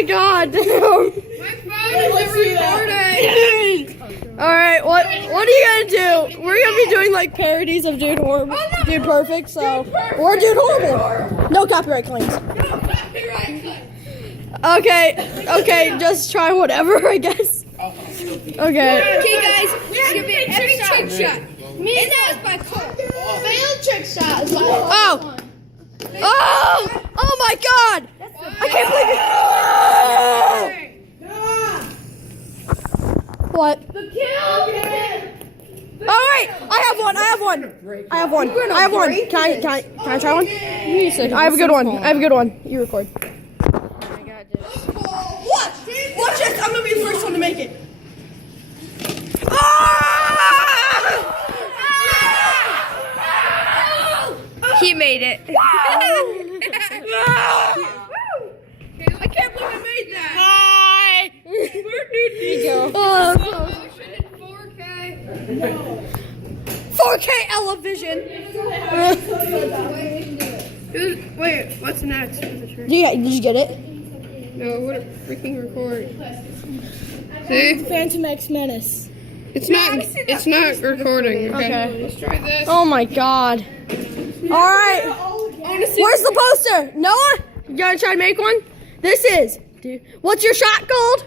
my god. My phone is recording. Alright, what are you gonna do? We're gonna be doing like parodies of Dude Horrible, Dude Perfect, so or Dude Horrible. No copyright claims. Okay, just try whatever, I guess. Okay. Okay, guys, we're gonna be an epic trick shot. And that was by Cole. Failed trick shot is Oh my god! I can't believe it! What? the kill. Alright, I have one. Can I try one? I have a good one. You record. Watch this! I'm gonna be the first one to make it. He made it. I can't believe I made that. Where did he go? Motion in 4K. 4K television. Wait, what's next? Did you get it? No, what a freaking record. See? Phantom X Menace. It's not recording. Okay. Let's try this. Oh my god. Alright. Where's the poster? Noah? You gonna try to make one? This is. What's your shot called?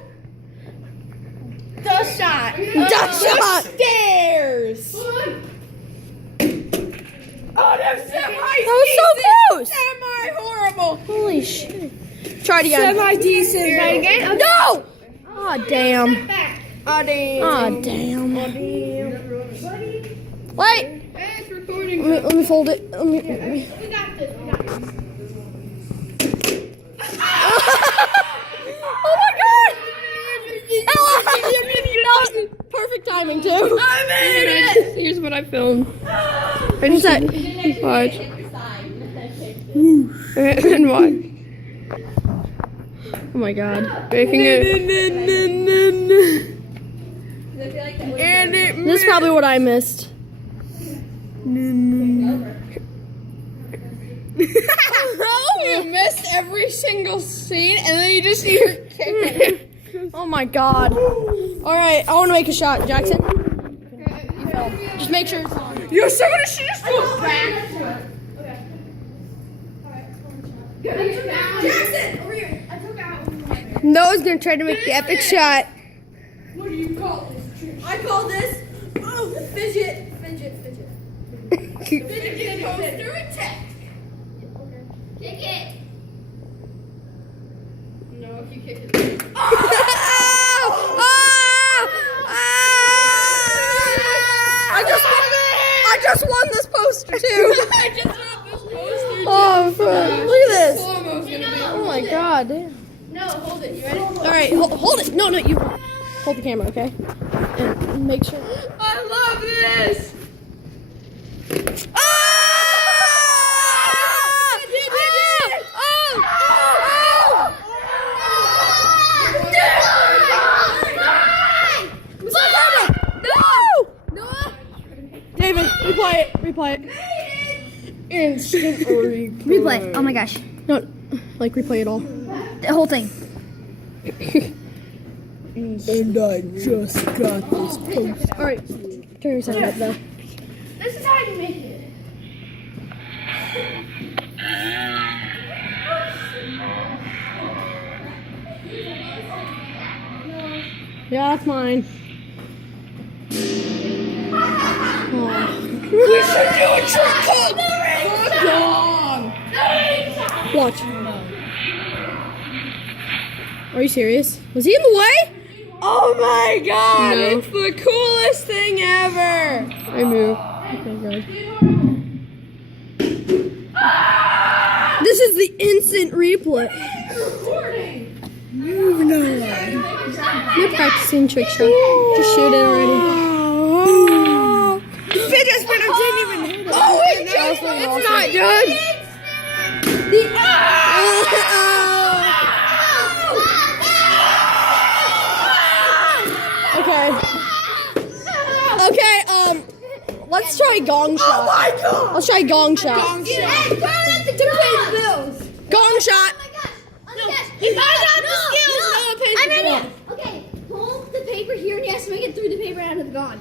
The shot. The shot. Stairs. Oh, that's That was so close. semi-horrible. Holy shit. Try it again. Semi-decent. Try again? No! Aw, damn. Oh, damn. Aw, damn. Wait. Hey, it's recording. Let me fold it. Let me. We got this. Oh my god! That was perfect timing too. Here's what I filmed. What's that? Watch. And watch. Oh my god. Making it. This is probably what I missed. You missed every single scene, and then you just hear kick. Oh my god. Alright, I want to make a shot. Jackson? You film. Just make sure it's on. Yo, somebody should just go Jackson, over here. I took out. Noah's gonna try to make the epic shot. What do you call this trick? I call this Fidget. Fidget poster attack. Kick it. No, if you kick it. I just won this poster too. I just wrote this poster. Oh, fuck. Look at this. Slow-mo's gonna be. Oh my god. Damn. No, hold it. You ready? Alright, hold it. No, you hold the camera, okay? And make sure. I love this. David, replay it. Instant replay. Replay. Oh my gosh. No, like replay it all. The whole thing. And I just got this post. Alright, turn your sound up though. This is how you make it. Yeah, that's mine. We should do a trick called Fuck on. Watch. Are you serious? Was he in the way? Oh my god! No. It's the coolest thing ever! I move. Okay, good. This is the instant replay. You're practicing trick shot. Just shoot it already. Fidget spinner didn't even hit it. Oh, it's not done. Okay, let's try gong shot. Oh my god. Let's try gong shot. Gong shot. Hey, go to pay the bills. Gong shot. Oh my gosh. If I got the skills, Noah pays the bill. Okay, hold the paper here and he has to make it through the paper out of the gun.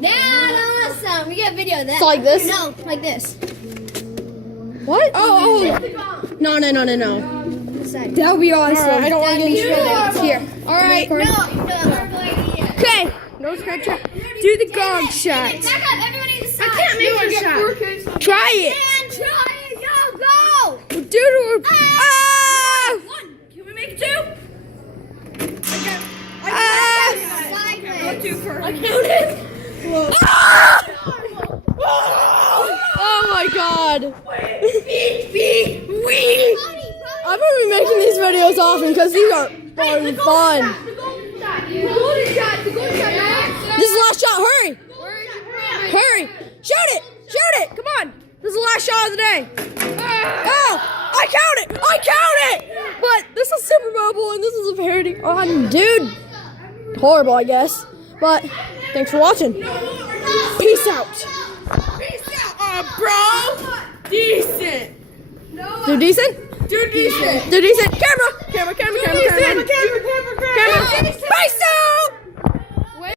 That's awesome. We got video of that. So like this? No, like this. What? Oh. No. That would be awesome. Alright, I don't want to get in trouble. Here. Alright. Okay. No scratch. Do the gong shot. Back up, everybody to the side. I can't make a shot. Try it. And try it, yo, go! Do it. Ah! One. Can we make two? Sideways. Two first. I counted. Ah! Oh my god. I'm gonna be making these videos often because these are fun. The golden shot. This is the last shot. Hurry. Hurry. Shoot it. Shoot it. Come on. This is the last shot of the day. Oh, I count it. But this is Super Mobile and this is a parody on Dude. Horrible, I guess. But thanks for watching. Peace out. Bro. Decent. Do decent? Do decent. Do decent. Camera. Camera. Camera. Peace out.